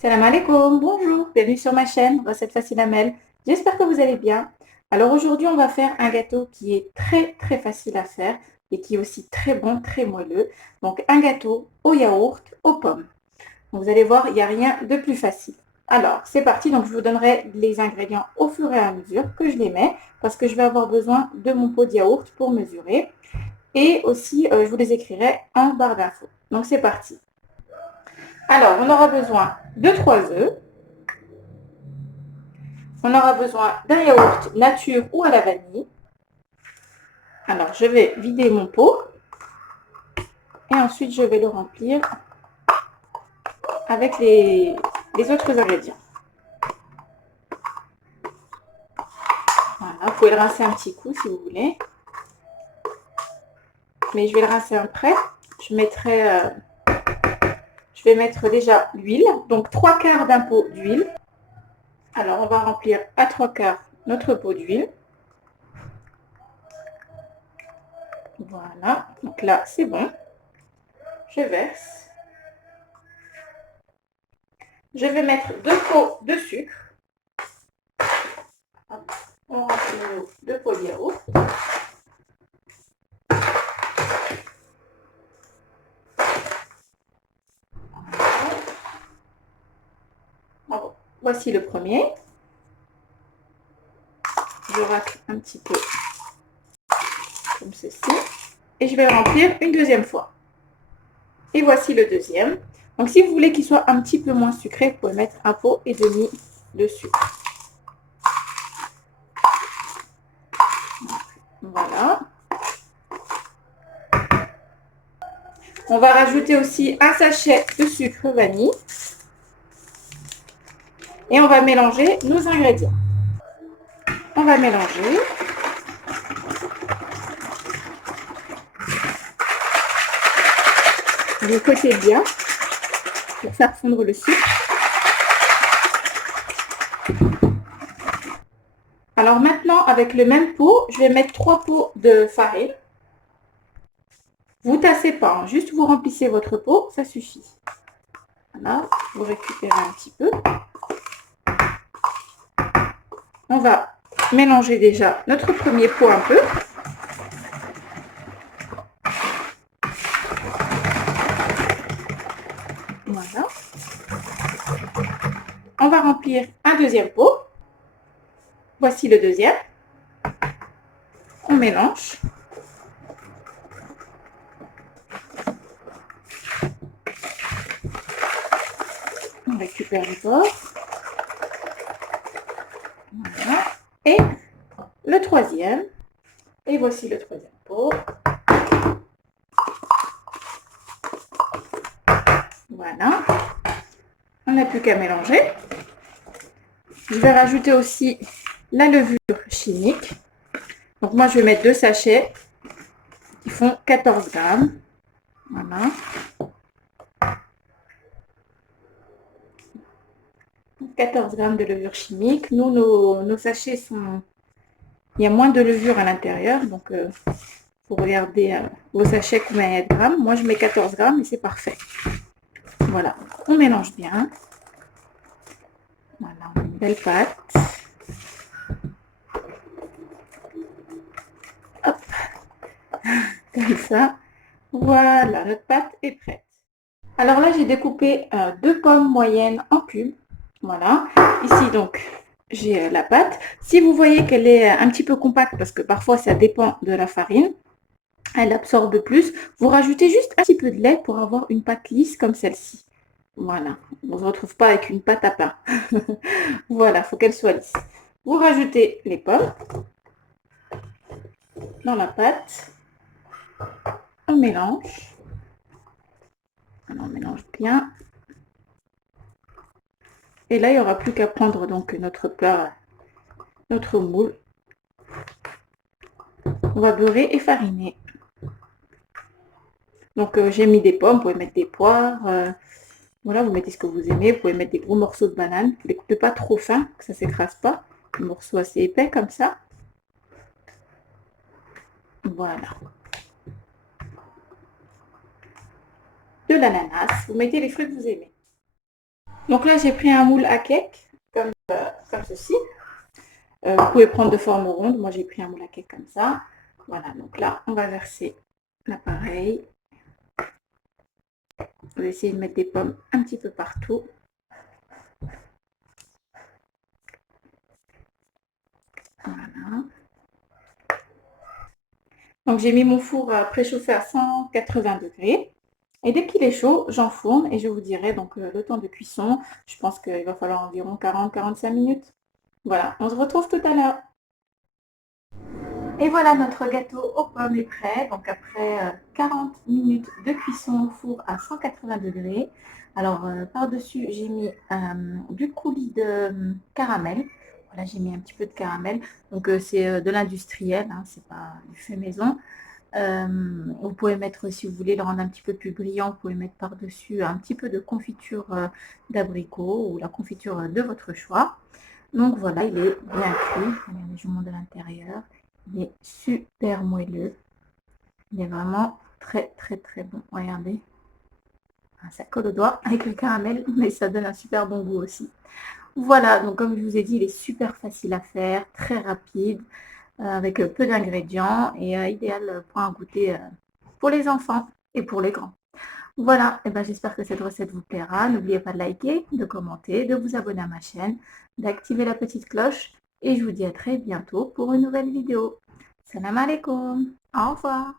Salam alaikum, bonjour, bienvenue sur ma chaîne, recette facile à Mel. J'espère que vous allez bien. Alors aujourd'hui, on va faire un gâteau qui est très facile à faire et qui est aussi très bon, très moelleux. Donc un gâteau au yaourt, aux pommes. Donc, vous allez voir, il n'y a rien de plus facile. Alors, c'est parti. Donc, je vous donnerai les ingrédients au fur et à mesure que je les mets parce que je vais avoir besoin de mon pot de yaourt pour mesurer. Et aussi, je vous les écrirai en barre d'infos. Donc, c'est parti. Alors, on aura besoin de 3 œufs. On aura besoin d'un yaourt nature ou à la vanille. Alors, je vais vider mon pot et ensuite je vais le remplir avec les autres ingrédients. Voilà, vous pouvez le rincer un petit coup si vous voulez. Mais je vais le rincer après. Je vais mettre déjà l'huile. Donc 3/4 d'un pot d'huile. Alors, on va remplir à 3/4 notre pot d'huile. Voilà, donc là, c'est bon. Je verse. Je vais mettre 2 pots de sucre. On remplit nos 2 pots de yaourt. Bon, voici le premier. Je racle un petit peu comme ceci. Et je vais remplir une deuxième fois. Et voici le deuxième. Donc si vous voulez qu'il soit un petit peu moins sucré, vous pouvez mettre un pot et demi de sucre. Voilà. On va rajouter aussi un sachet de sucre vanille. Et on va mélanger nos ingrédients. On va mélanger. Côté bien pour faire fondre le sucre. Alors maintenant, avec le même pot, je vais mettre 3 pots de farine. Vous tassez pas, hein, juste vous remplissez votre pot, ça suffit. Voilà, vous récupérez un petit peu. On va mélanger déjà notre premier pot un peu. Voilà. On va remplir un deuxième pot. Voici le deuxième. On mélange. On récupère le bord. Voilà. Et le troisième. Et voici le troisième pot. Voilà. On n'a plus qu'à mélanger. Je vais rajouter aussi la levure chimique. Donc moi, je vais mettre 2 sachets qui font 14 grammes. Voilà. 14 grammes de levure chimique. Nous, nos sachets sont... Il y a moins de levure à l'intérieur. Donc, faut regarder vos sachets combien il y a de grammes. Moi, je mets 14 grammes et c'est parfait. Voilà. On mélange bien. Voilà, on a une belle pâte. Hop. Comme ça. Voilà, notre pâte est prête. Alors là, j'ai découpé 2 pommes moyennes en cubes. Voilà. Ici, donc, j'ai la pâte. Si vous voyez qu'elle est un petit peu compacte, parce que parfois, ça dépend de la farine, elle absorbe plus, vous rajoutez juste un petit peu de lait pour avoir une pâte lisse comme celle-ci. Voilà. On ne se retrouve pas avec une pâte à pain. Voilà, il faut qu'elle soit lisse. Vous rajoutez les pommes dans la pâte. On mélange. Alors, on mélange bien. Et là, il n'y aura plus qu'à prendre donc notre plat, notre moule. On va beurrer et fariner. Donc, j'ai mis des pommes, vous pouvez mettre des poires. Voilà, vous mettez ce que vous aimez. Vous pouvez mettre des gros morceaux de banane. Ne les coupez pas trop fin, que ça ne s'écrase pas. Un morceau assez épais comme ça. Voilà. De l'ananas. Vous mettez les fruits que vous aimez. Donc là, j'ai pris un moule à cake, comme ceci. Vous pouvez prendre de forme ronde. Moi, j'ai pris un moule à cake comme ça. Voilà, donc là, on va verser l'appareil. On va essayer de mettre des pommes un petit peu partout. Voilà. Donc j'ai mis mon four à préchauffer à 180 degrés. Et dès qu'il est chaud, j'enfourne et je vous dirai donc le temps de cuisson. Je pense qu'il va falloir environ 40-45 minutes. Voilà, on se retrouve tout à l'heure. Et voilà, notre gâteau aux pommes est prêt. Donc après 40 minutes de cuisson au four à 180 degrés. Alors par-dessus, j'ai mis du coulis de caramel. Voilà, j'ai mis un petit peu de caramel. Donc c'est de l'industriel, hein, c'est pas du fait maison. Vous pouvez mettre, si vous voulez le rendre un petit peu plus brillant, vous pouvez mettre par-dessus un petit peu de confiture d'abricot ou la confiture de votre choix. Donc voilà, il est bien cuit. Regardez, je vous montre de l'intérieur. Il est super moelleux. Il est vraiment très très très bon. Regardez. Ça colle au doigt avec le caramel, mais ça donne un super bon goût aussi. Voilà, donc comme je vous ai dit, il est super facile à faire, très rapide, avec peu d'ingrédients et idéal pour un goûter pour les enfants et pour les grands. Voilà, et ben, j'espère que cette recette vous plaira. N'oubliez pas de liker, de commenter, de vous abonner à ma chaîne, d'activer la petite cloche et je vous dis à très bientôt pour une nouvelle vidéo. Salam alaikum, au revoir.